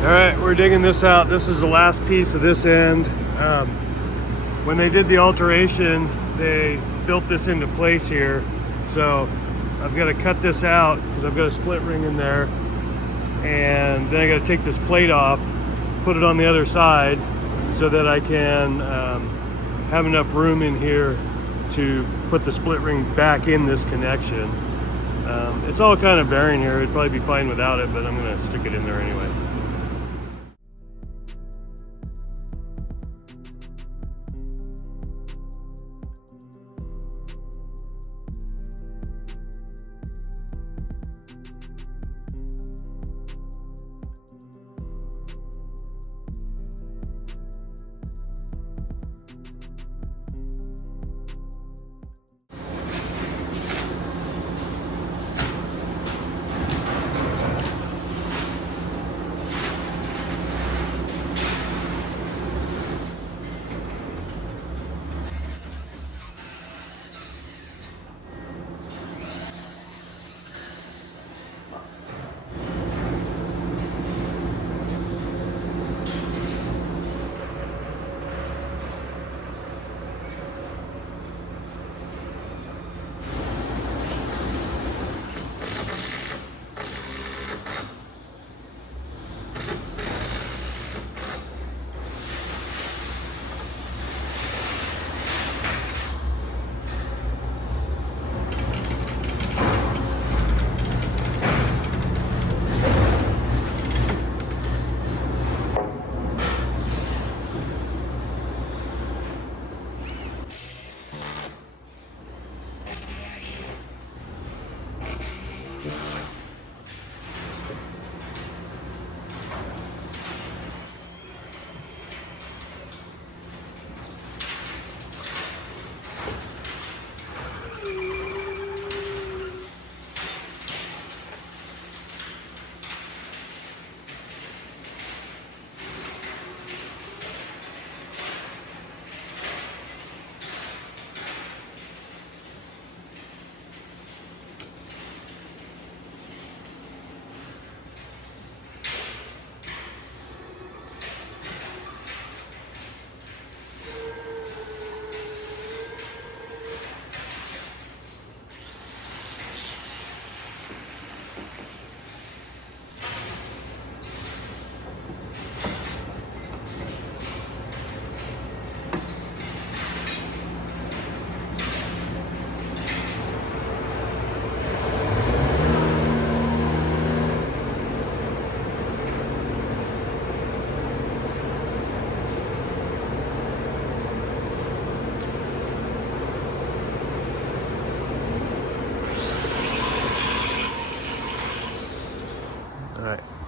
All right, we're digging this out. This is the last piece of this end. When they did the alteration, they built this into place here. So I've got to cut this out because I've got a split ring in there. And then I got to take this plate off, put it on the other side so that I can have enough room in here to put the split ring back in this connection. It's all kind of bearing here. It'd probably be fine without it, but I'm going to stick it in there anyway.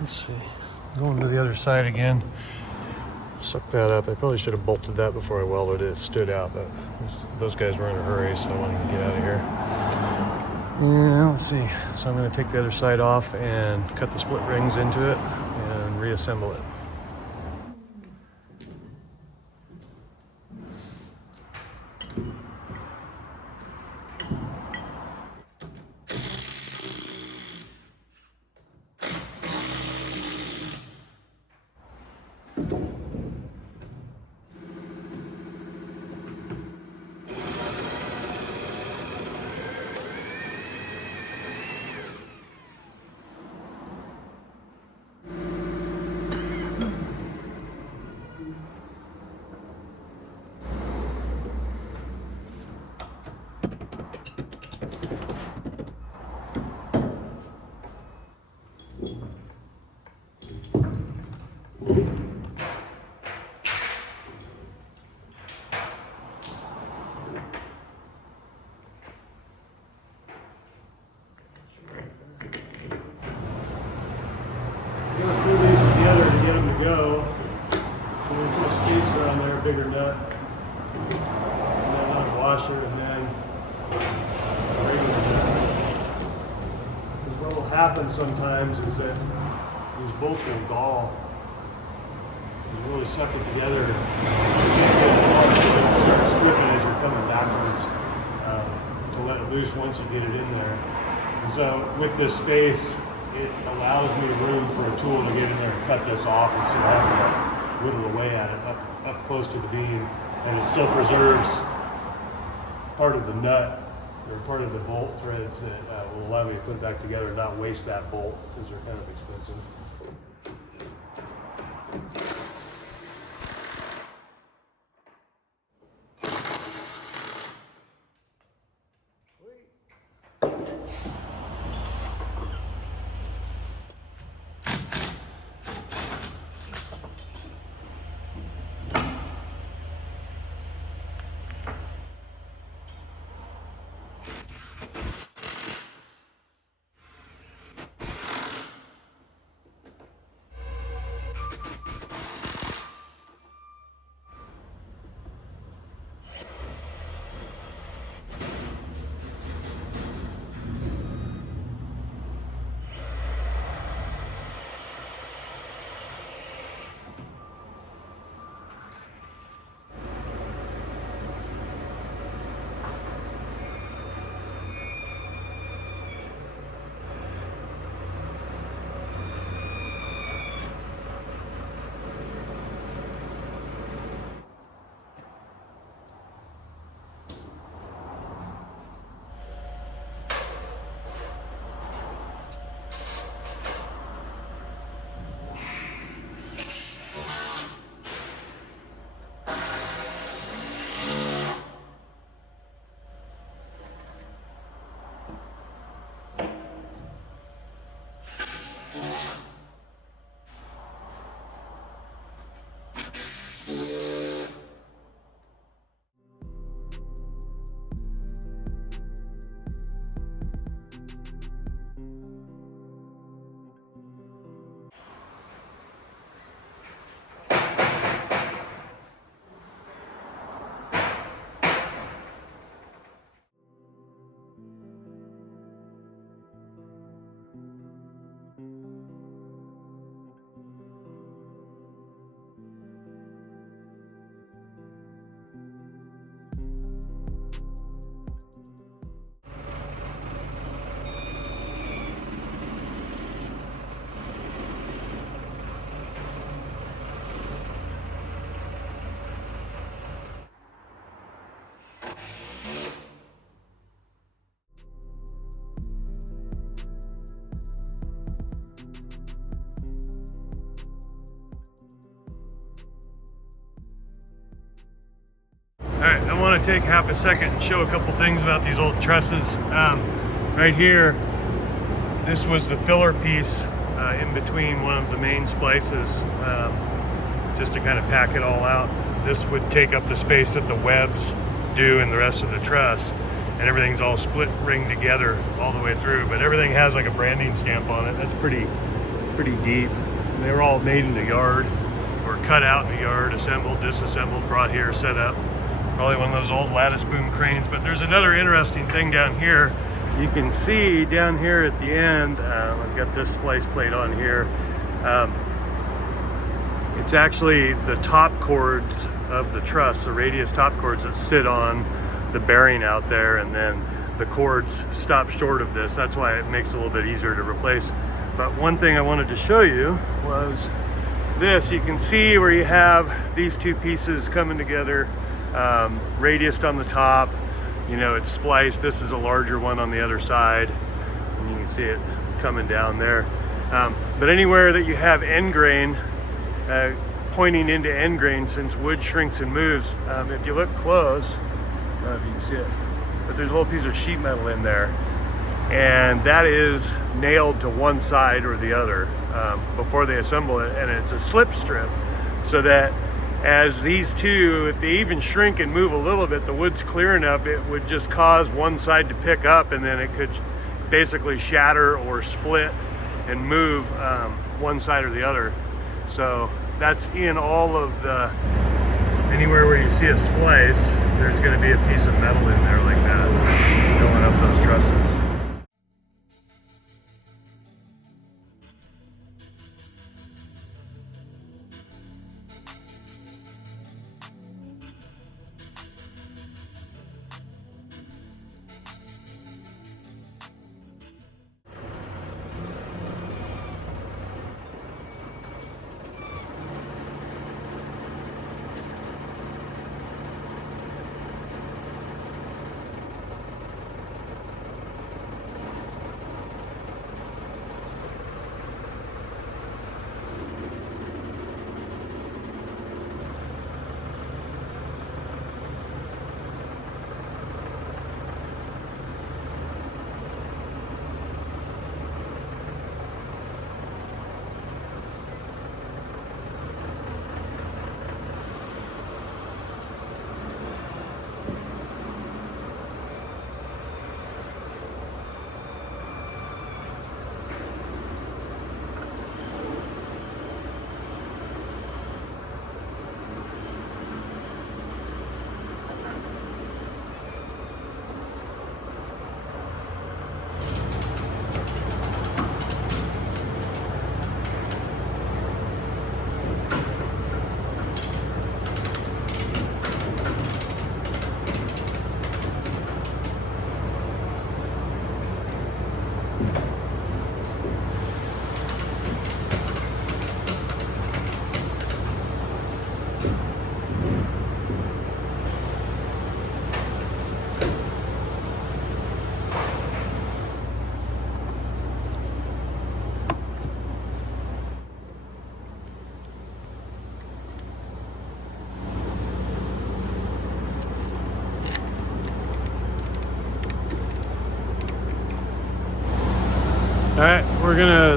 Let's see, going to the other side again. Suck that up. I probably should have bolted that before I welded it. It stood out, but those guys were in a hurry, so I wanted to get out of here. And let's see. So I'm going to take the other side off and cut the split rings into it and reassemble it. Go. So we put a spacer on there, a bigger nut, and then another washer, and then a regular nut. Because what will happen sometimes is that these bolts will gall. You really suck it together and start stripping as you're coming backwards to let it loose once you get it in there. And so with this space, it allows me room for a tool to get in there and cut this off instead of having to whittle away at it up close to the beam, and it still preserves part of the nut or part of the bolt threads that will allow me to put it back together and not waste that bolt because they're kind of expensive. Alright, I want to take half a second and show a couple things about these old trusses. Right here, this was the filler piece in between one of the main splices, just to kind of pack it all out. This would take up the space that the webs do in the rest of the truss, and everything's all split ring together all the way through, but everything has like a branding stamp on it. That's pretty deep. And they were all made in the yard, or cut out in the yard, assembled, disassembled, brought here, set up. Probably one of those old lattice boom cranes. But there's another interesting thing down here. You can see down here at the end, I've got this splice plate on here. It's actually the top cords of the truss, the radius top cords that sit on the bearing out there, and then the cords stop short of this. That's why it makes it a little bit easier to replace. But one thing I wanted to show you was this. You can see where you have these two pieces coming together. Radius on the top, you know, it's spliced. This is a larger one on the other side, and you can see it coming down there. But anywhere that you have end grain pointing into end grain, since wood shrinks and moves, if you look close, I don't know if you can see it, but there's a little piece of sheet metal in there, and that is nailed to one side or the other before they assemble it, and it's a slip strip, so that as these two, if they even shrink and move a little bit, the wood's clear enough, it would just cause one side to pick up, and then it could basically shatter or split and move one side or the other. So that's in all of the, anywhere where you see a splice, there's going to be a piece of metal in there like that going up those trusses.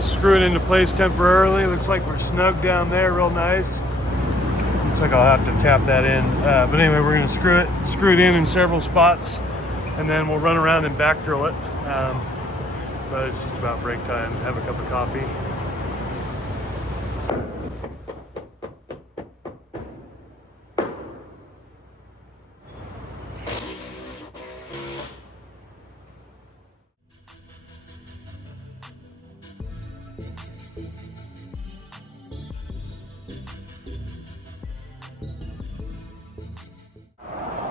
to screw it into place temporarily. Looks like we're snug down there, real nice. Looks like I'll have to tap that in. But anyway, we're gonna screw it in several spots, and then we'll run around and back drill it. But it's just about break time. Have a cup of coffee.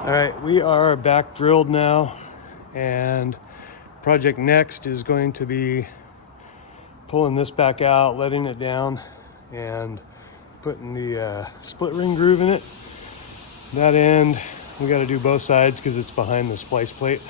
All right, we are back drilled now, and project next is going to be pulling this back out, letting it down, and putting the split ring groove in it. That end, we got to do both sides because it's behind the splice plate.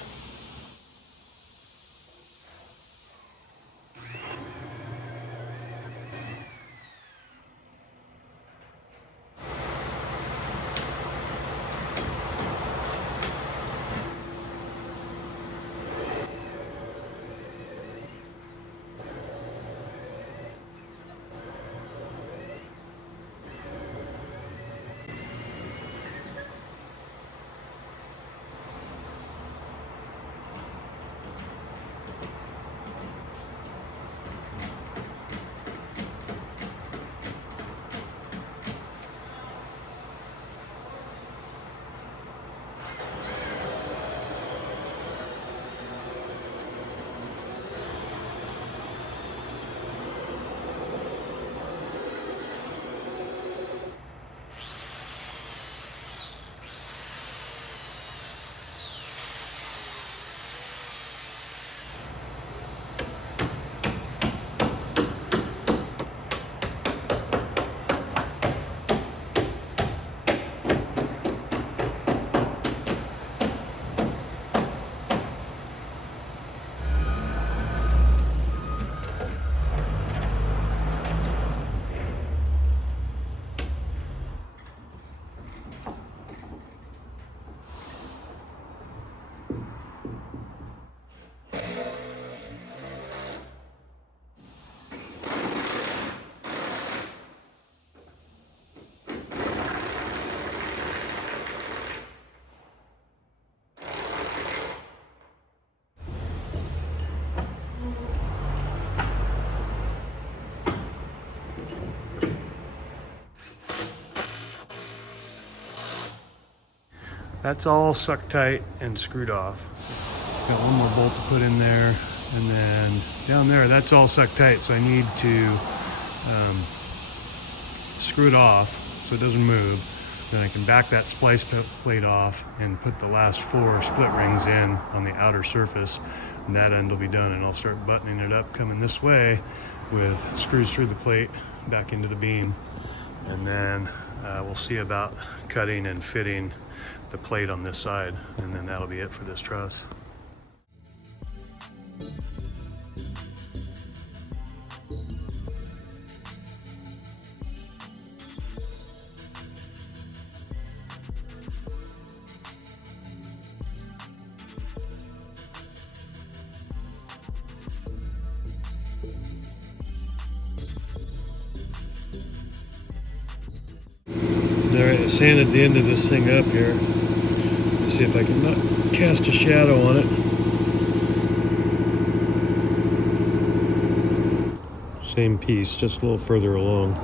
That's all sucked tight and screwed off. Got one more bolt to put in there, and then down there, that's all sucked tight, so I need to screw it off so it doesn't move. Then I can back that splice plate off and put the last 4 split rings in on the outer surface, and that end will be done, and I'll start buttoning it up coming this way with screws through the plate back into the beam, and then we'll see about cutting and fitting the plate on this side, and then that'll be it for this truss. All right, sanded the end of this thing up here. See if I can not cast a shadow on it. Same piece, just a little further along.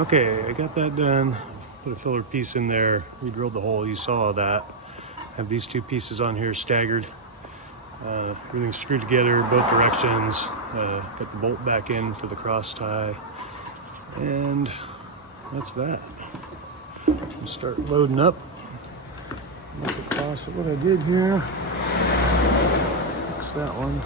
Okay, I got that done. Put a filler piece in there, re-drilled the hole, you saw that. Have these two pieces on here staggered. Everything's screwed together, both directions. Got the bolt back in for the cross tie. And that's that. I'll start loading up. Look across at what I did here. Fix that one.